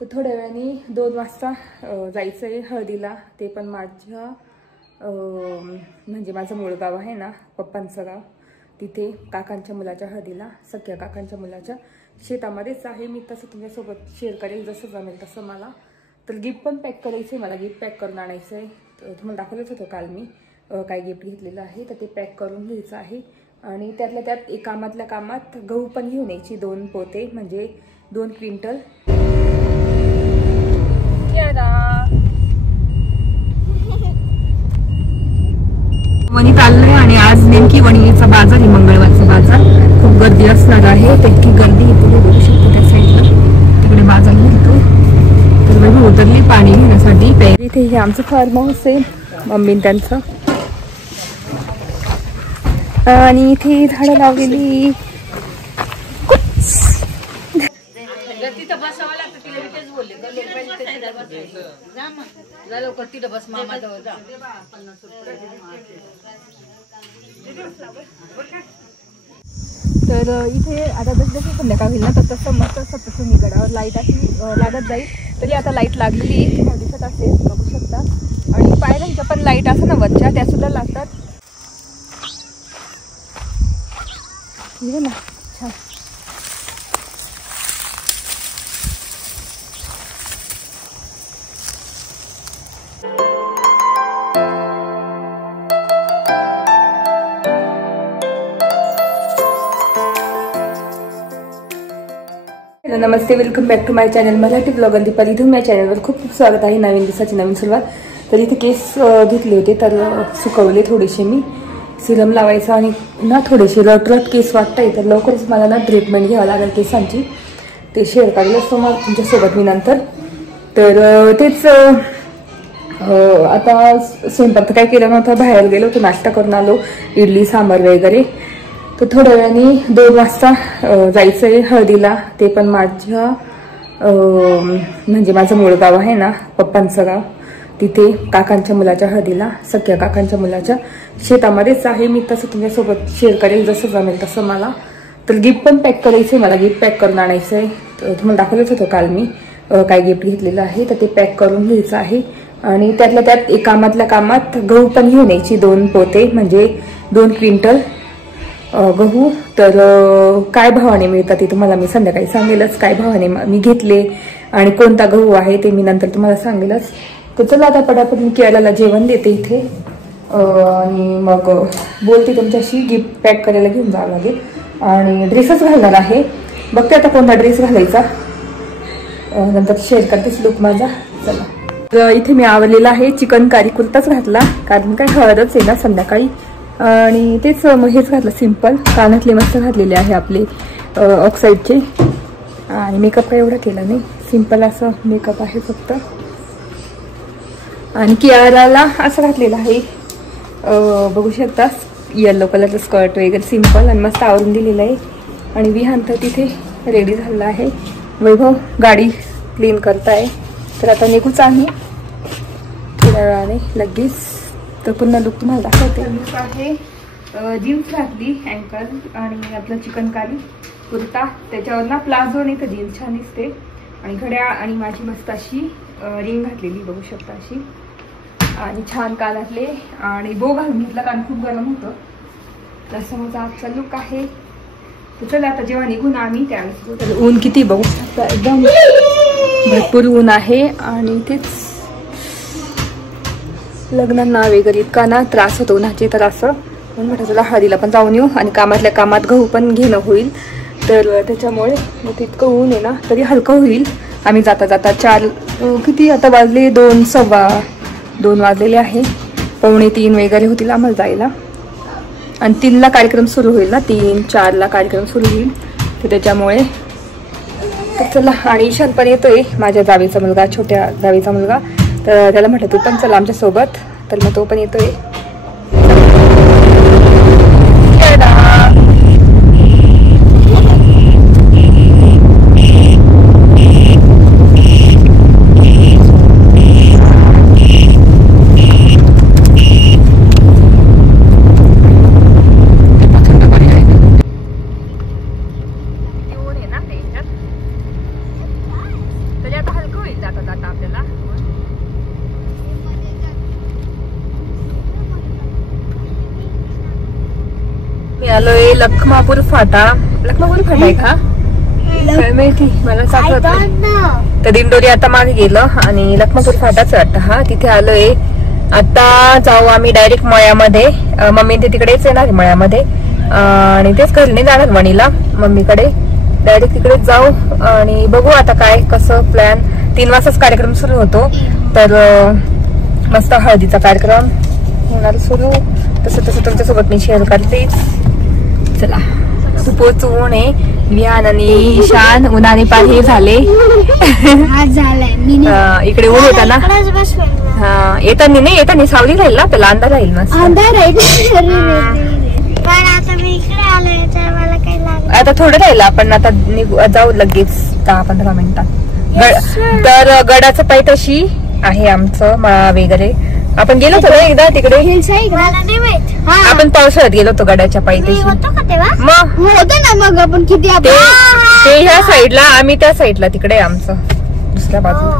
तर थोड्या वेळाने 2 वाजता जायचं आहे हळदीला. ते पण माझ्या म्हणजे माझं मूळ गाव आहे ना, पप्पांचं गाव, तिथे काकांच्या मुलाच्या हळदीला, सख्या काकांच्या मुलाच्या शेतामध्येच आहे. मी तसं तुमच्यासोबत शेअर करेल जसं जमेल तसं मला. तर गिफ्ट पण पॅक करायचं आहे, मला गिफ्ट पॅक करून आणायचं आहे. तर तुम्हाला दाखवलंच होतं काल मी काय गिफ्ट घेतलेलं आहे. तर ते पॅक करून घ्यायचं आहे. आणि त्यातल्या त्यात एक कामातल्या कामात गहू पण घेऊन यायची, 2 पोते म्हणजे 2 क्विंटल. वणी चाललंय आणि आज नेमकी वणीचा बाजार आहे, मंगळवारचा बाजार. खूप गर्दी असणार आहे, तितकी गर्दी तुम्ही बघू शकता त्या साईडला, तिकडे बाजार मिळतो. तर बघू उतरली पाणी घेण्यासाठी. इथे हे आमचं फार्म हाऊस आहे, मम्मी त्यांचं. आणि इथे झाडं लावलेली. तर इथे आता जसं संध्याकाळ होईल ना तर तसं मस्त सप्तशृंगी गडावर लाईट अशी लागत जाईल. तरी आता लाईट लागलेली तुम्हाला दिसत असेल, बघू शकता. आणि पायऱ्यांच्या पण लाईट असं ना वरच्या, त्या सुद्धा लागतात. हे ना छान. नमस्ते, welcome back to my channel Marathi blogger Deepali. इथून माझ्या चॅनलवर खूप खूप स्वागत आहे. नवीन दिवसाची नवीन सुरुवात. तर इथे केस घेतले होते तर सुकवले थोडेसे मी. सिरम लावायचा आणि पुन्हा थोडेसे रटरट केस वाटतंय. तर लवकरच मला ना ट्रीटमेंट घ्यावं लागेल केसांची. ते शेअर करेल असतो मग तुमच्यासोबत मी नंतर. तर तेच आता स्वयंपाक काय केलं नव्हतं, बाहेर गेलो होतो, नाश्ता करून आलो, इडली सांबार वगैरे. तर थोड्या वेळाने 2 वाजता जायचं आहे हळदीला. ते पण माझ्या म्हणजे माझं मूळ गाव आहे ना, पप्पांचं गाव, तिथे काकांच्या मुलाच्या हळदीला, सख्या काकांच्या मुलाच्या शेतामध्येच आहे. मी तसं तुमच्यासोबत शेअर करेल जसं जमेल तसं मला. तर गिफ्ट पण पॅक करायचं आहे, मला गिफ्ट पॅक करून आणायचं आहे. तर तुम्हाला दाखवलंच होतं काल मी काय गिफ्ट घेतलेलं आहे. तर ते पॅक करून घ्यायचं आहे. आणि त्यातल्या त्यात एक कामातल्या कामात गहू पण घेऊन यायची, 2 पोते म्हणजे 2 क्विंटल गहू. तर काय भावाने मिळतात ते तुम्हाला मी संध्याकाळी सांगेलच, काय भावाने मी घेतले आणि कोणता गहू आहे ते मी नंतर तुम्हाला सांगेलच. तर चला आता पटापट मी केरळला जेवण देते इथे आणि मग बोलते तुमच्याशी. गिफ्ट पॅक करायला घेऊन जावं लागेल आणि ड्रेसच घालणार आहे. बघते आता कोणता ड्रेस घालायचा, नंतर शेअर करतेच लुक माझा. चला, तर इथे मी आवडलेला आहे चिकन कारी कुर्ताच घातला, कारण काय हळदच आहे ना संध्याकाळी. आणि तेच हेच घातलं सिंपल. कानातले मस्त घातलेले आहे आपले ऑक्साईडचे. आणि मेकअप काय एवढा केला नाही, सिंपल असं मेकअप आहे फक्त. आणि कियाराला असं घातलेलं आहे, बघू शकता, येलो कलरचं स्कर्ट वगैरे सिंपल आणि मस्त आवरून दिलेलं आहे. आणि विहान तर तिथे रेडी झालेला आहे. वैभव गाडी क्लीन करताय. तर आता निघूच आहे थोड्या वेळाने लगेच. तर पुन्हा लुक तुम्हाला दाखवते. लुक आहे जीन्स घातली अँकल आणि आपलं चिकनकारी कुर्ता, त्याच्यावर ना प्लाझो नाही तर जीन्स छान दिसते. आणि घड्याळ आणि माझी मस्त अशी रिंग घातलेली, बघू शकता अशी. आणि छान कानातले आणि बो घालून घेतला, कारण खूप गरम होतं. तसं माझा आजचा लुक आहे. तर चला आता जेव्हा निघून आम्ही त्यावेळेस. ऊन किती बघू शकता, एकदम भरपूर ऊन आहे. आणि तेच लग्नांना वगैरे इतका ना त्रास होतो उन्हाचे. तर असं म्हणून म्हटलं चला हळदीला पण जाऊन येऊ आणि कामातल्या कामात गहू पण घेणं होईल. तर त्याच्यामुळे मग इतकं ऊन आहे ना तरी हलकं होईल. आम्ही जाता जाता 4 किती आता वाजले, 2 सव्वा 2 वाजलेले आहे. 2:45 वगैरे होतील आम्हाला जायला. आणि 3ला कार्यक्रम सुरू होईल ना, 3-4ला कार्यक्रम सुरू होईल. तर त्याच्यामुळे तर चला. आणि ईशान पण येतोय, माझ्या जावेचा मुलगा, छोट्या जावेचा मुलगा. तर त्याला म्हटलं तू पण चला आमच्यासोबत. तर मग तो पण येतोय. तरी आता हलकं जाता जाता आपल्याला. मी आलोय लखमापूर फाटा. लखमापूर फाटा आहे का काय माहिती, मला सापडत. तर दिंडोरी आता मागे गेलं आणि लखमापूर फाटाच वाटतं हा. तिथे आलोय आता. जाऊ आम्ही डायरेक्ट मळ्यामध्ये. मम्मी ते तिकडेच येणार मळ्यामध्ये आणि तेच घरी नाही जाणार वणीला मम्मीकडे. डायरेक्ट तिकडेच जाऊ आणि बघू आता काय कसं प्लॅन. 3 वाजताच कार्यक्रम सुरू होतो. तर मस्त हळदीचा कार्यक्रम होणार सुरू. तसं तसं तुमच्यासोबत मी शेअर करते. चला खूपच ऊन आहे. विहान आणि ईशान उन्हाने पाणी झाले. इकडे ऊन होता ना. हा येताना नाही, येताना सावली राहील ना, त्याला अंधार राहील मस्त. आता थोडं राहिलं, आपण आता जाऊ लगेच 10-15 मिनिटात. तर गडाचं पैठशी आहे आमचं मळा वगैरे. आपण गेलो होतो एकदा तिकडे. आपण पावसाळ्यात गेलो होतो गडाच्या पैठशी. मग आपण किती ते ह्या साईडला, आम्ही त्या साईडला तिकडे आमचं दुसऱ्या बाजूला.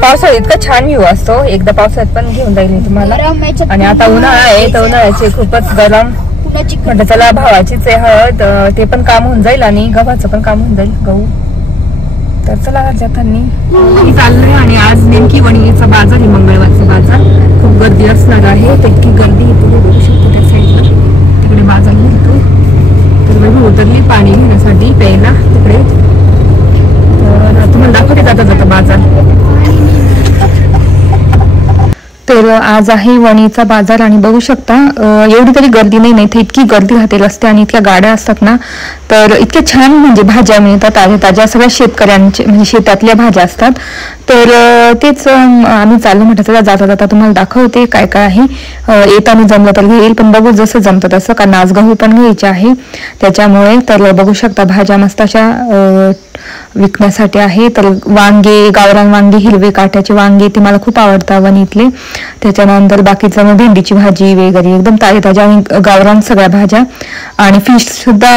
पावसाळ्यात इतका छान व्ह्यू असतो. एकदा पावसाळ्यात पण घेऊन जाईल मी तुम्हाला. आणि आता उन्हाळा आहे तर उन्हाळ्याचे खूपच गरम. म्हटलं चला भावाचीच आहे हळद, ते पण काम होऊन जाईल आणि गव्हाचं पण काम होऊन जाईल, गहू. तर चला जाताना चाललोय. आणि आज नेमकी वणीचा बाजार आहे, मंगळवारचा बाजार. खूप गर्दी असणार आहे. तितकी गर्दी पुढे बघू शकतो त्या साईडला, तिकडे बाजार मिळतो. तर बघू उतरली पाणी घेण्यासाठी प्यायला तिकडे. तर तुम्हाला दाखवते जाता जाता बाजार. तर आज आहे वणीचा बाजार आणि बघू शकता एवढी तरी गर्दी नाही तर इतकी गर्दी राहते रस्ते आणि इतक्या गाड्या असतात ना. तर इतक्या छान म्हणजे भाज्या मिळतात ताज्या ताज्या, सगळ्या शेतकऱ्यांचे म्हणजे शेतातल्या भाज्या असतात. तर तेच आम्ही चाललो म्हटलं चला जाता जाता तुम्हाला दाखवते काय काय आहे. येताना जमलं तर घेईल, पण बघू जसं जमतं तसं, कारण आज गहू पण घ्यायचे आहे त्याच्यामुळे. तर बघू शकता भाज्या मस्त अशा विकण्यासाठी आहे. तर वांगे, गावरान वांगे, हिरवे काट्याचे वांगे ते मला खूप आवडतात वणीतले. त्याच्यानंतर बाकीचं मग भेंडीची भाजी वगैरे एकदम ताज्या आणि गावरान सगळ्या भाज्या. आणि फिश सुद्धा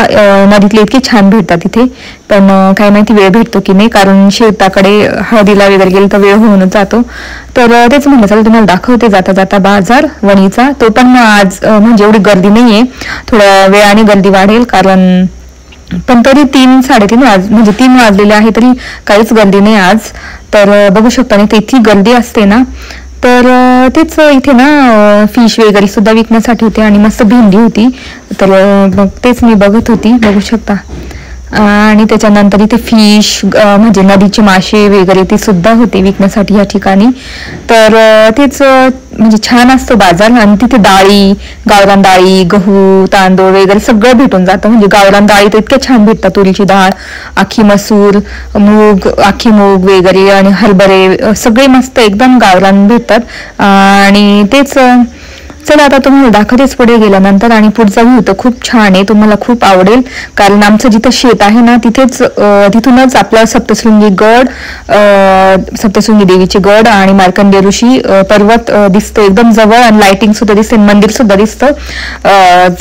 नदीतले इतके छान भेटतात तिथे. पण काय माहिती वेळ भेटतो की नाही, कारण शेताकडे हळदीला वगैरे गेलं तर वेळ होऊनच जातो. तर तेच म्हणलं चला तुम्हाला दाखवते जाता जाता बाजार वणीचा. तो पण आज म्हणजे एवढी गर्दी नाहीये, थोड्या वेळाने गर्दी वाढेल, कारण पण तरी 3-3:30 म्हणजे 3 वाजलेले आहे तरी काहीच गर्दी नाही आज. तर बघू शकता नाही तर इतकी गर्दी असते ना. तर तेच इथे ना फिश वगैरे सुद्धा विकण्यासाठी होते आणि मस्त भेंडी होती. तर मग तेच मी बघत होती, बघू शकता. आणि त्याच्यानंतर इथे फिश म्हणजे नदीचे मासे वगैरे ते सुद्धा होते विकण्यासाठी या ठिकाणी. तर तेच म्हणजे छान असतो बाजार. आणि तिथे डाळी, गावरान डाळी, गहू, तांदूळ वगैरे सगळं भेटून जातं. म्हणजे गावरान डाळी तर इतक्या छान भेटतात, तुरीची डाळ, आखी मसूर, मूग, आखी मूग वगैरे आणि हरभरे सगळे मस्त एकदम गावरान भेटतात. आणि तेच चला आता तुम्हाला दाखवतेच पुढे गेल्यानंतर. आणि पुढचा व्ह्यू तर खूप छान आहे, तुम्हाला खूप आवडेल, कारण आमचं जिथं शेत आहे ना तिथूनच आपला सप्तशृंगी गड, सप्तशृंगी देवीचे गड आणि मार्कंडेय ऋषी पर्वत दिसतो एकदम जवळ. आणि लाइटिंग सुद्धा दिसते, मंदिर सुद्धा दिसतं.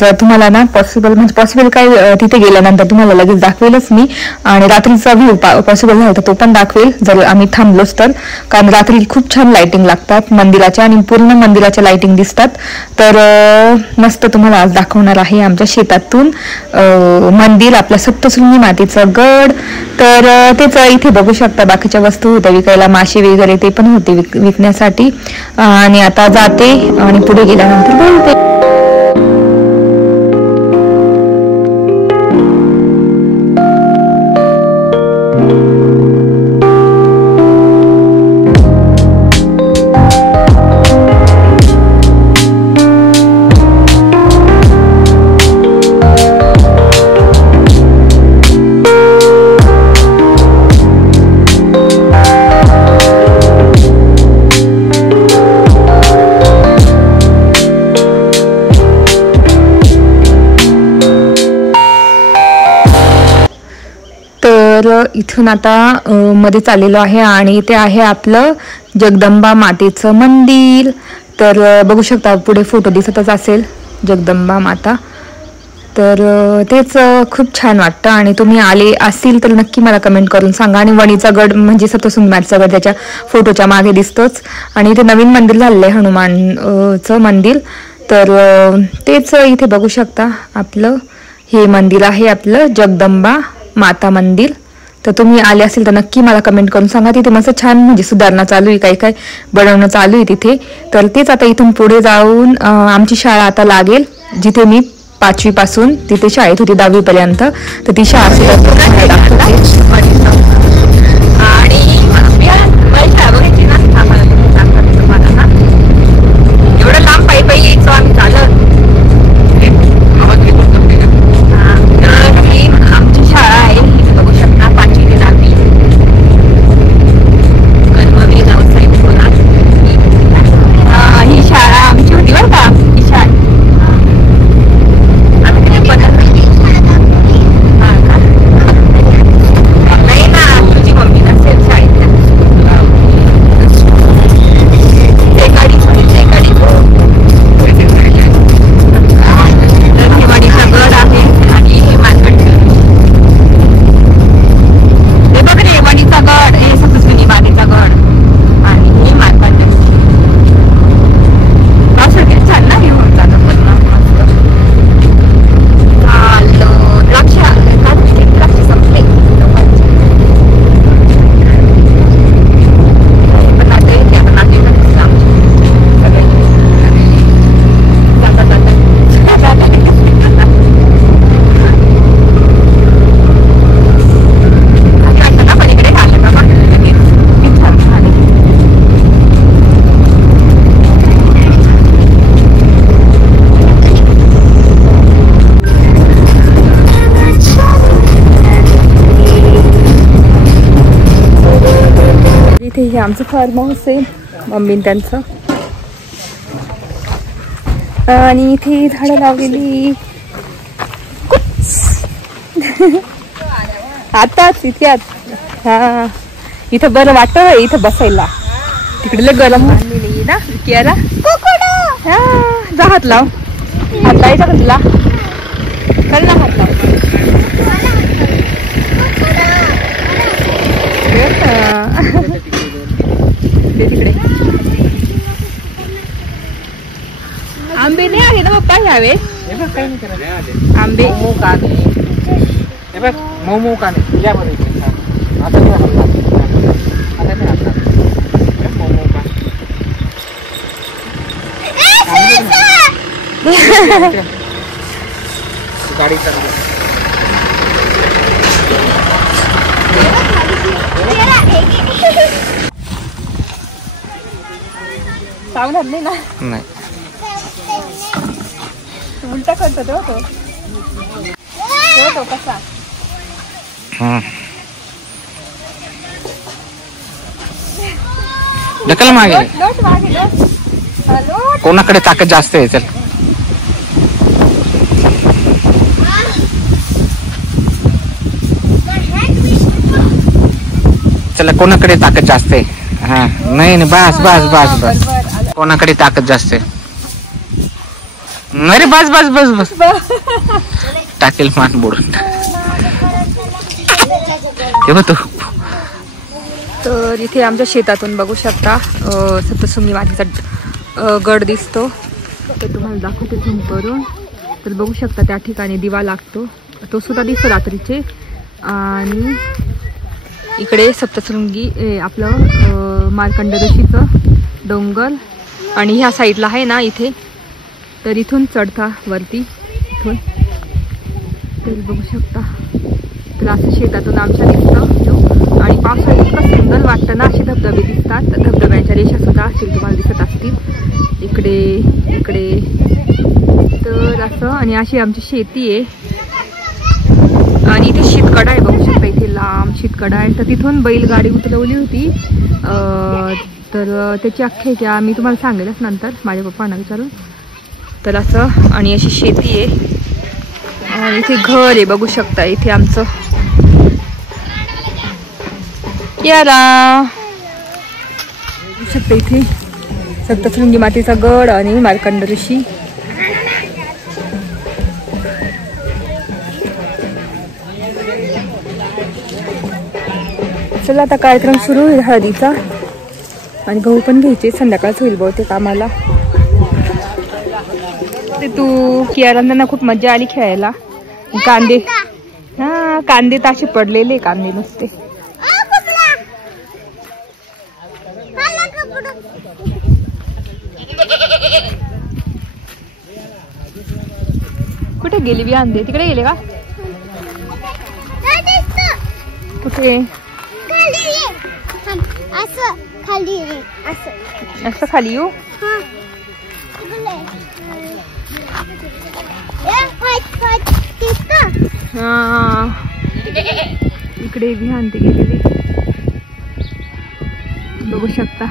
जर तुम्हाला ना पॉसिबल काय तिथे गेल्यानंतर तुम्हाला लगेच दाखवेलच मी. आणि रात्रीचा व्ह्यू पॉसिबल झाला तर तो पण दाखवेल जर आम्ही थांबलोच तर, कारण रात्री खूप छान लाइटिंग लागतात मंदिराच्या आणि पूर्ण मंदिराच्या लाइटिंग दिसतात. तर मस्त तुम्हाला आज दाखवणार आहे आमच्या शेतातून मंदिर, आपल्या सप्तशृंगी मातेचं गड. तर तेच इथे बघू शकता बाकीच्या वस्तू होत्या विकायला, मासे वगैरे ते पण होते विकण्यासाठी. आणि आता जाते आणि पुढे गेल्यानंतर बोलते. इथून आता मध्ये चाललेलो आहे आणि ते आहे आपलं जगदंबा मातेचं मंदिर. तर बघू शकता पुढे फोटो दिसतच असेल जगदंबा माता. तर तेच खूप छान वाटतं आणि तुम्ही आले असतील तर नक्की मला कमेंट करून सांगा. आणि वणीचा गड म्हणजे सप्तशृंगीचा गड त्याच्या फोटोच्या मागे दिसतोच. आणि इथे नवीन मंदिर झालेलं आहे हनुमानचं मंदिर. तर तेच इथे बघू शकता आपलं हे मंदिर आहे आपलं जगदंबा माता मंदिर. तर तुम्ही आले असेल तर नक्की मला कमेंट करून सांगा. तिथे मस्त छान म्हणजे सुधारणा चालू आहे, काही बनवणं चालू आहे तिथे. तर तेच आता इथून पुढे जाऊन आमची शाळा आता लागेल, जिथे मी 5वी पासून तिथे शाळेत होती 10वी पर्यंत. तर ती शाळा एवढं लांब पायी पायी यायचो आम्ही चालत. आमची शाळा आहे बघू शकता 5वी ते 10वी कर्मवीर गावसाहेब सोनार. ही शाळा आमची होती बरं का. ही शाळा नाही ना, तुझी मम्मी नसेल शाळेत. हे आमचं फार्म हाऊस आहे मम्मी त्यांचं. आणि इथे झाडं लावलेली आताच इथे. हा इथं बरं वाटत इथं बसायला. तिकडे गरम आणलेली ना कियाला. हा जा हात लाव. हात लावायचा का तुला? कर ना हात लाव. तिकडे आंबे नाही आले ना पप्पा ह्यावे. आंबे मोमो का नाही या बरं गाडी चालली. सावणार नाही ना. नाही उलटा करतो तो कसा. ढकल मागे. कोणाकडे ताकद जास्त आहे. चल चला कोणाकडे ताकद जास्त आहे. हा नाही बस बस बस बस. कोणाकडे ताकद जास्त आहे. अरे बस बस बस बस. टाकेल मान बोडून. तो तर इथे आमच्या शेतातून बघू शकता सप्तशृंगी मातेचा गड दिसतो. तर तुम्हाला दाखवते झूम करून. तर बघू शकता त्या ठिकाणी दिवा लागतो, तो सुद्धा दिसतो रात्रीचे. आणि इकडे सप्तशृंगी आपलं मार्कंड ऋषीचं डोंगर. आणि ह्या साईडला आहे ना इथे. तर इथून चढता वरती इथून. तर बघू शकता. तर असं शेतातून आमच्या दिसतं. आणि पावसाळ्यात इतकं सुंदर वाटतं ना. असे धबधबे दिसतात. धबधब्यांच्या रेषा सुद्धा असतील तुम्हाला दिसत असतील इकडे इकडे. तर असं आणि अशी आमची शेती आहे. आणि इथे शीतकडा आहे बघू शकता. इथे लांब शीतकडा आहे. तर तिथून बैलगाडी उतरवली होती. तर त्याची आख्यायिका मी तुम्हाला सांगेलच नंतर माझ्या पप्पांना विचारून. तर असं आणि अशी शेती आहे. आणि इथे घर आहे बघू शकता. इथे आमचं याला बघू शकता. इथे सप्तशृंगी मातेचा गड आणि मार्कंड ऋषी. चला आता कार्यक्रम सुरू होईल हळदीचा आणि गहू पण घ्यायचे, संध्याकाळच होईल बहुतेक आम्हाला. ते तू कियारांना खूप मजा आली खेळायला. कांदे हा कांदे ताशे पडलेले कांदे नुसते. कुठे गेली बी अंधे? तिकडे गेले का? कुठे? असं खाली येऊ? हा इकडे बी अंधे गेलेले बघू शकता.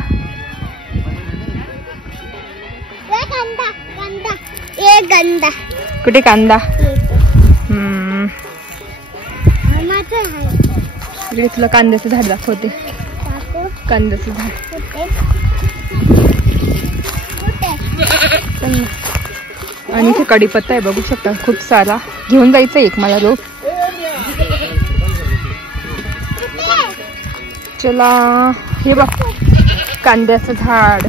कुठे कांदा? इकडे तुला कांद्याचं झाड दाखवते. कांद्याचं झाड आणि इथे कढीपत्ता आहे बघू शकता खूप सारा. घेऊन जायचं एक मला रोप. चला हे बघ कांद्याचं झाड.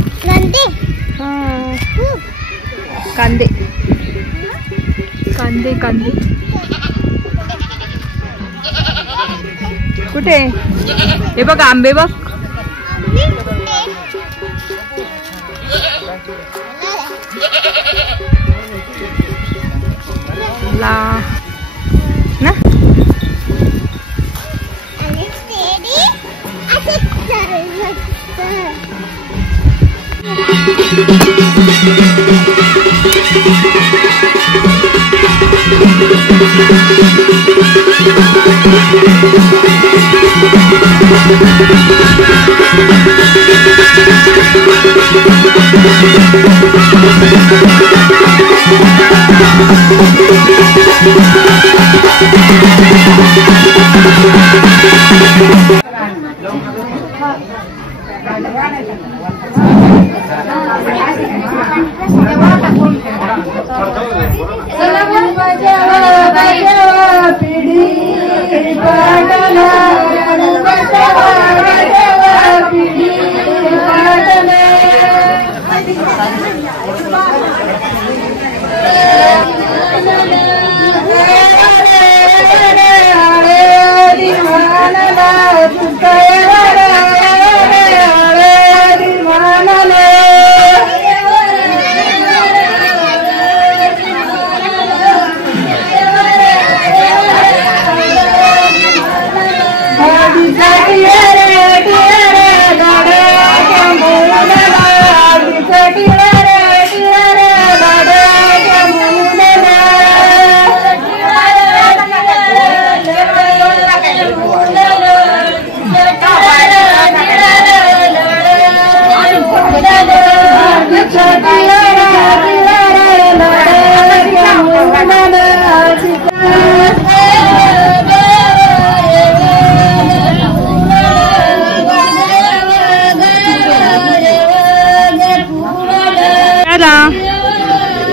कांदे कांदे कांदे कुठे? हे बघ आंबे बघ. ला ना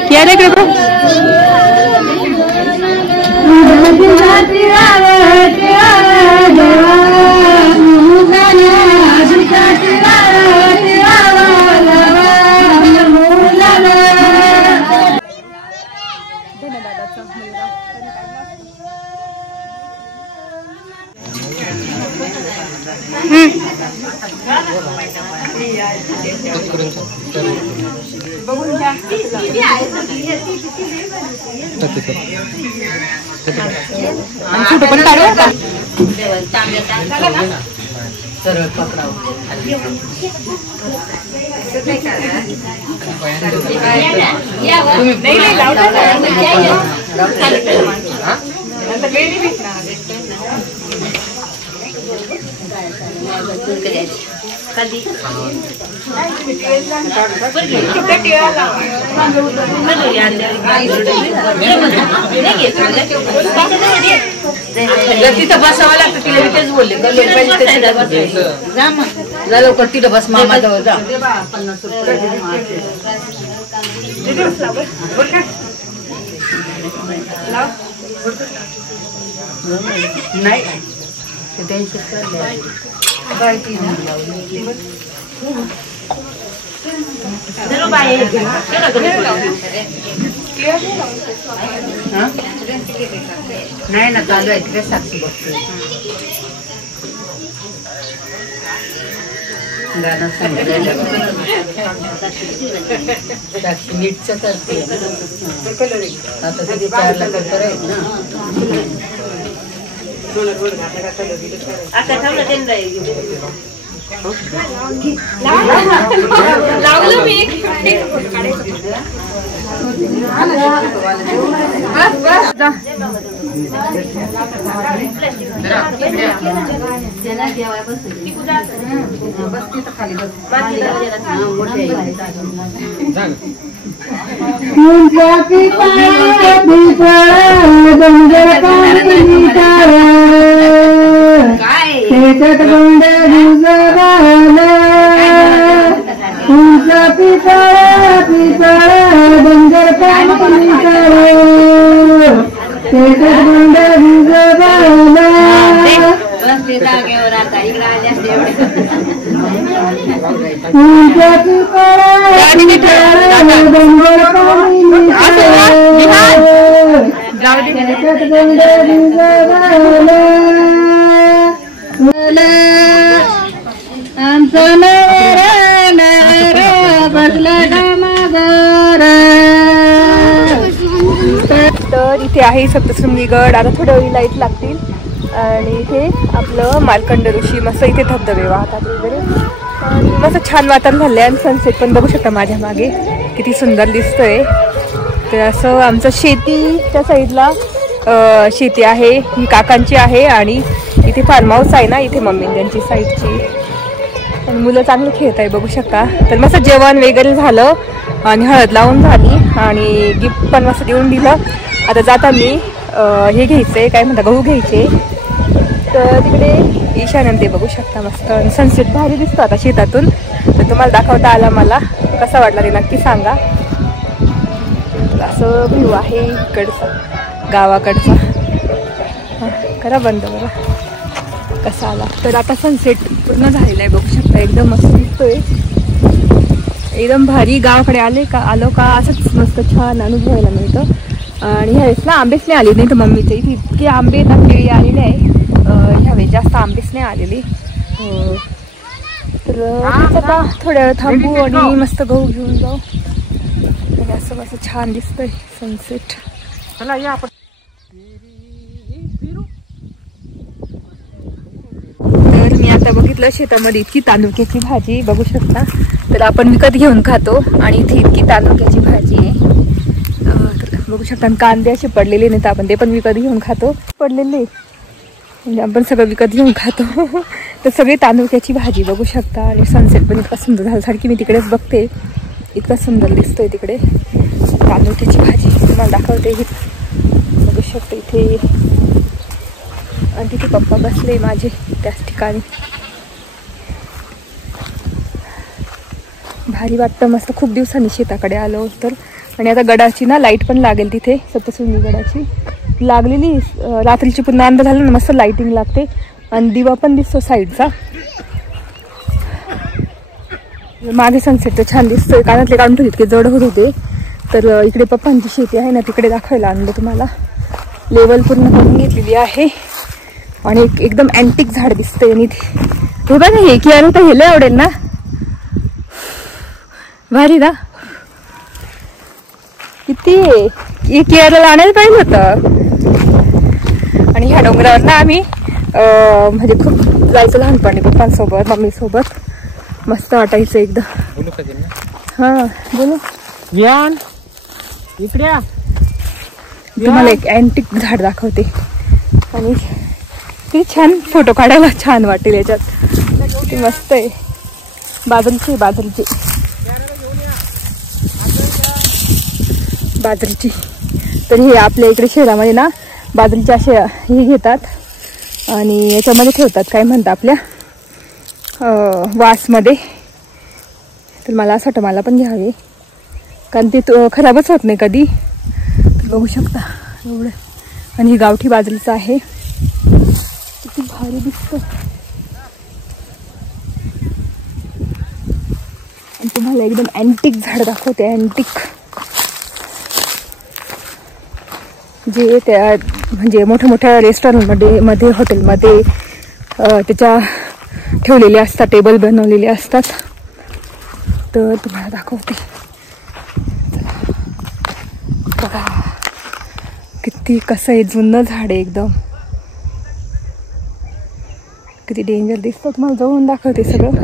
क्या देख रहे हो? बघून घ्या फोटो पण काढू का? सरळ पकडाव खाली तिथं बसावं लागतं. तिला मी तेच बोलले जा मग जा लवकर तिथं बस मामा जवळ जा. नाही नाही ना चालू आहे तिकडे साक्षी बघतो गाणं साक्षी नीटचं करते आता किती 4 लाख पेपर आहेत ना आता थांबलं लावलं मी तर इथे आहे सप्तशृंगीगड. आता थोड्या वेळी लाईट लागतील आणि इथे आपलं मार्कंड ऋषी मस्त इथे धबधबे वाहतात वगैरे आणि मस्त छान वातावरण झालं आहे. आणि सनसेट पण बघू शकता माझ्या मागे किती सुंदर दिसतोय. तर असं आमचं शेतीच्या साईडला शेती आहे, ही काकांची आहे आणि इथे फार्म हाऊस आहे ना, इथे मम्मी त्यांची साईडची. आणि मुलं चांगलं खेळत आहे बघू शकता. तर मस्त जेवण वगैरे झालं आणि हळद लावून झाली आणि गिफ्ट पण मस्त देऊन दिलं. आता जाता मी हे घ्यायचंय, काय म्हणता, गहू घ्यायचे. तर तिकडे ईशान्य ते बघू शकता मस्त सनसेट भारी दिसतो आता शेतातून. तर तुम्हाला दाखवता आला, मला कसा वाटला ते नक्की सांगा. असं व्ह्यू आहे इकडचा गावाकडचा. करा बंद बघा कसा आला. तर आता सनसेट पूर्ण झालेला आहे बघू शकता, एकदम मस्त दिसतोय, एकदम भारी. गावाकडे आलो का असंच मस्त छान अनुभवायला मिळतं. आणि ह्यावेळेस ना आंबेच नाही आले, नाही तर मम्मीच्या इथे इतके आंबे ना केळी आलेले आहे. ह्यावेळेस जास्त आंबेच नाही आलेली. तर आता थोड्या वेळ थांबू आणि मस्त गहू घेऊन जाऊ. आणि असं मस्त छान दिसतंय सनसेट. चला या आपण. तर मी आता बघितलं शेतामध्ये इतकी तांदुक्याची भाजी बघू शकता. तर आपण विकत घेऊन खातो आणि इथे इतकी तांदुक्याची भाजी आहे बघू शकता. कांदे असे पडलेले नाही तर आपण ते पण विकत घेऊन खातो. पडलेले म्हणजे आपण सगळं विकत घेऊन खातो. तर सगळी तांदुक्याची भाजी बघू शकता. आणि सनसेट पण इतका सुंदर झाला, सारखी मी तिकडेच बघते, इतका सुंदर दिसतोय तिकडे. तांदुक्याची भाजी तुम्हाला दाखवते बघू शकता इथे. आणि तिथे पप्पा बसले माझे त्याच ठिकाणी. भारी वाटतं मस्त. खूप दिवसांनी शेताकडे आलो तर. आणि आता गडाची ना लाईट पण लागेल तिथे, सप्तशृंगी गडाची लागलेली रात्रीची. पुन्हा अंधार झालं ना मस्त लाईटिंग लागते आणि दिवा पण दिसतो साईडचा. मागे सनसेट तर छान दिसतोय. कानातले काढून ठेवले इतके जड होत होते. तर इकडे पप्पांची शेती आहे ना, तिकडे दाखवायला आणलं तुम्हाला. लेवल पूर्ण करून घेतलेली आहे आणि एकदम अँटिक झाड दिसतंय. आणि हे बघा हे की आणि तर हेला आवडेल ना, भारी ना किती. एक यायला आणायला पाहिजे होतं. आणि ह्या डोंगरावर ना आम्ही म्हणजे खूप जायचं लहानपणी पप्पांसोबत मम्मीसोबत. मस्त वाटायचं एकदम. हां बोलू वियान इकडे. तुम्हाला एक अँटिक झाड दाखवते आणि किती छान फोटो काढायला छान वाटेल याच्यात. किती मस्त आहे. बाजरीची तर हे आपल्या इकडे शहरामध्ये ना बाजरीचे असे हे घेतात आणि याच्यामध्ये ठेवतात, काय म्हणतात आपल्या वासमध्ये. तर मला असं वाटतं मला पण घ्यावे, कारण ते खराबच होत नाही कधी. बघू शकता एवढं. आणि हे गावठी बाजरीचं आहे. किती भारी दिसतं. आणि तुम्हाला एकदम अँटिक झाड दाखवते. अँटिक जे त्या म्हणजे मोठ्या मोठ्या रेस्टॉरंटमध्ये हॉटेलमध्ये त्याच्या ठेवलेले असतात, टेबल बनवलेले असतात. तर तुम्हाला दाखवते. बघा किती कसं आहे, जुनं झाड आहे एकदम. किती डेंजर दिसतं. तुम्हाला जवळून दाखवते सगळं.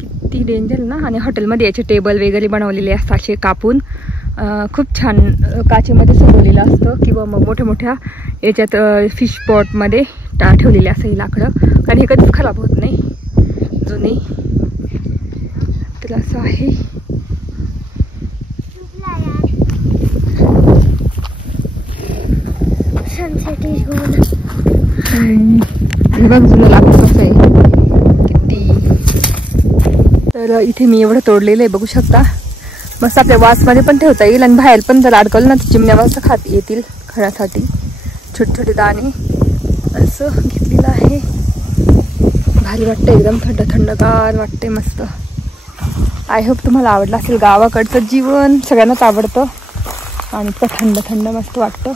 किती डेंजर ना. आणि हॉटेलमध्ये याचे टेबल वगैरे बनवलेले असतात असे कापून. खूप छान काचेमध्ये सजवलेलं असतं. किंवा मग मोठ्या मोठ्या याच्यात फिश पॉटमध्ये ठेवलेले असं हे लाकडं. कारण हे कधीच खराब होत नाही, जुने. तर असं आहे. बघ जुनं लाकूड कसं आहे किती. तर इथे मी एवढं तोडलेलं आहे बघू शकता. मस्त आपल्या वासमध्ये पण ठेवता येईल आणि बाहेर पण जर अडकवलं ना तर चिमण्यावर खात येतील खाण्यासाठी. छोटे छोटे दाणे असं घेतलेलं आहे. भारी वाटतं, एकदम थंड थंडगार वाटते, मस्त. आय होप तुम्हाला आवडलं असेल. गावाकडचं जीवन सगळ्यांनाच आवडतं आणि इतकं थंड थंड मस्त वाटतं.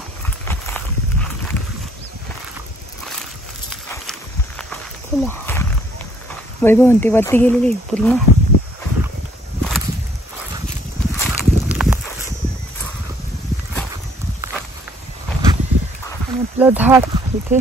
चला, वैभवंती वरती गेलेली पूर्ण. आणि आपलं झाड इथे.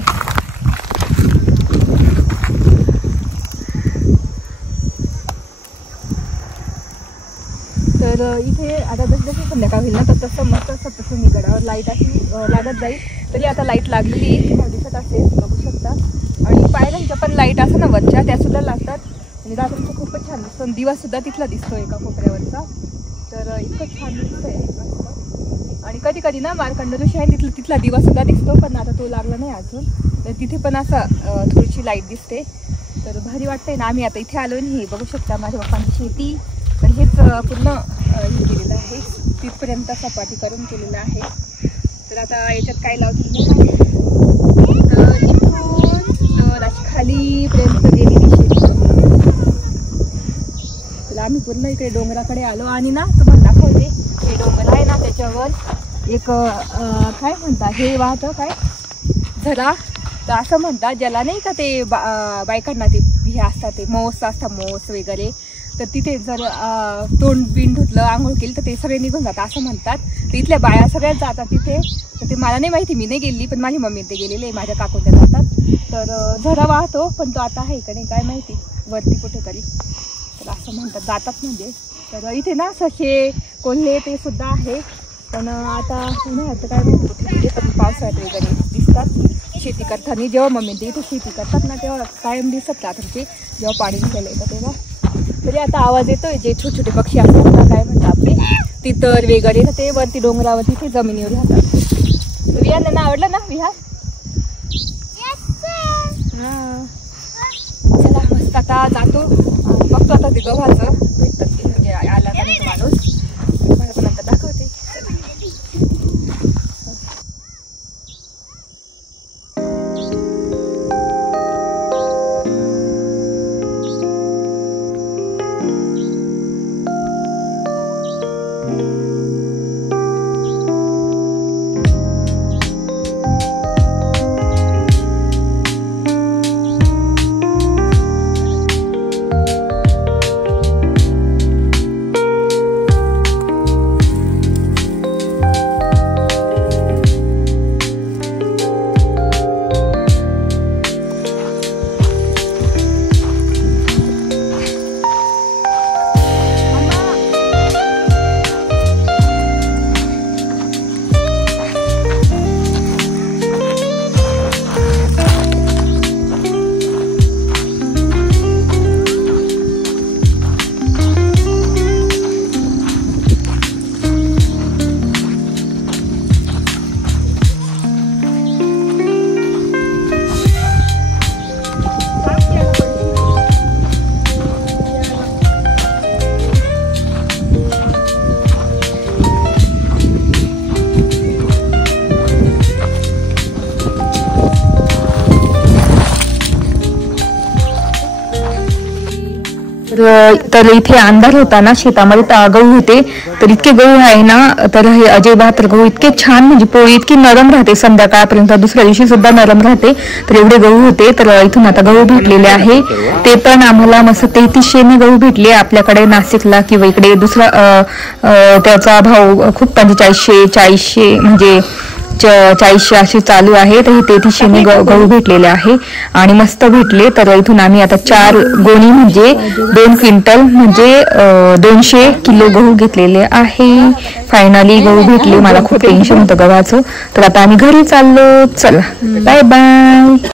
तर इथे आता जसं संध्याकाळ होईल ना तर तसं मस्त सप्तशृंगी गडावर लाईट अशी लागत जाईल. तरी आता लाईट लागलेली तुम्हाला दिसत असेल, बघू शकता. आणि पायऱ्यांच्या पण लाईट असं ना वरच्या त्यासुद्धा लागतात. आणि रात्रीचं खूपच छान दिसतं. दिवासुद्धा तिथला दिसतो एका कोपऱ्यावरचा. तर इतकं छान दिसतंय. आणि कधी कधी ना मार्कंड ऋषी आहे तिथला दिवासुद्धा दिसतो, पण आता तो लागला नाही अजून. तर तिथे पण असं थोडीशी लाईट दिसते. तर भारी वाटतंय ना. आम्ही आता इथे आलो आणि हे बघू शकता माझ्या पप्पांची शेती. तर हेच पूर्ण हे केलेलं आहे, तिथपर्यंत सपाटी करून केलेलं आहे. तर आता याच्यात काय लावतील तर इथून अशी खालीपर्यंत गेलेली शेती. तर आम्ही पूर्ण इकडे डोंगराकडे आलो. आणि ना तुम्हाला दाखवते, हे डोंगर आहे ना त्याच्यावर एक काय म्हणतात हे वाहतं काय झरा. तर असं म्हणतात ज्याला नाही का ते बायकांना ते हे असतात, ते मोस असतात, मोस वगैरे. तर तिथे जर तोंड बिंड धुतलं, आंघोळ केली तर ते सगळे निघून जातात असं म्हणतात. तर इथल्या बाया सगळ्याच जातात तिथे. तर ते मला नाही माहिती, मी नाही गेली, पण माझी मम्मी ते गेलेले, माझ्या काकूच्या जातात. तर झरा वाहतो, पण तो आता आहे का नाही काय माहिती, वरती कुठेतरी. तर असं म्हणतात जातात म्हणजे. तर इथे ना ससे कोल्हे ते सुद्धा आहे. पण आता उन्हाळ्यात काय माहिती कुठे, पण पावसाळ्यात वगैरे दिसतात शेती करताना. जेव्हा मम्मी ते इथे शेती करतात ना तेव्हा कायम दिसत राहतात ते, जेव्हा पाणी निघालं येतं तेव्हा. तरी आता आवाज येतोय, जे छोटे छोटे पक्षी असतात ना काय म्हणतात आपले तितर वगैरे, ते वरती डोंगरावर तिथे जमिनीवर राहतात. तर विहान आवडलं ना विहार. हां चला मस्त आता जातो, बघतो आता ते गव्हाचं भेटतात ते म्हणजे आला का नाही तो माणूस, मला पण नंतर दाखवते. तर इथे अंधार होता ना, शेतामध्ये गहू होते, तर इतके गहू आहे ना, तर हे अजय बहादूर गहू इतके छान, म्हणजे पोळी इतकी नरम राहते संध्याकाळपर्यंत, दुसऱ्या दिवशी सुद्धा नरम राहते. तर एवढे गहू होते. तर इथून आता गहू भेटलेले आहे, ते पण आम्हाला मस्त 3300 गहू भेटले. आपल्याकडे नाशिकला किंवा इकडे दुसरा त्याचा भाव खूप 4500 4000 म्हणजे 4000 अशी चालू आहे. तर हे 3300 गहू भेटलेले आहे आणि मस्त भेटले. तर इथून आम्ही आता 4 गोणी म्हणजे 2 क्विंटल म्हणजे 200 किलो गहू घेतलेले आहे. फायनली गहू भेटले. मला खूप टेन्शन होतं गव्हाचं. तर आता आम्ही घरी चाललो. चला बाय बाय.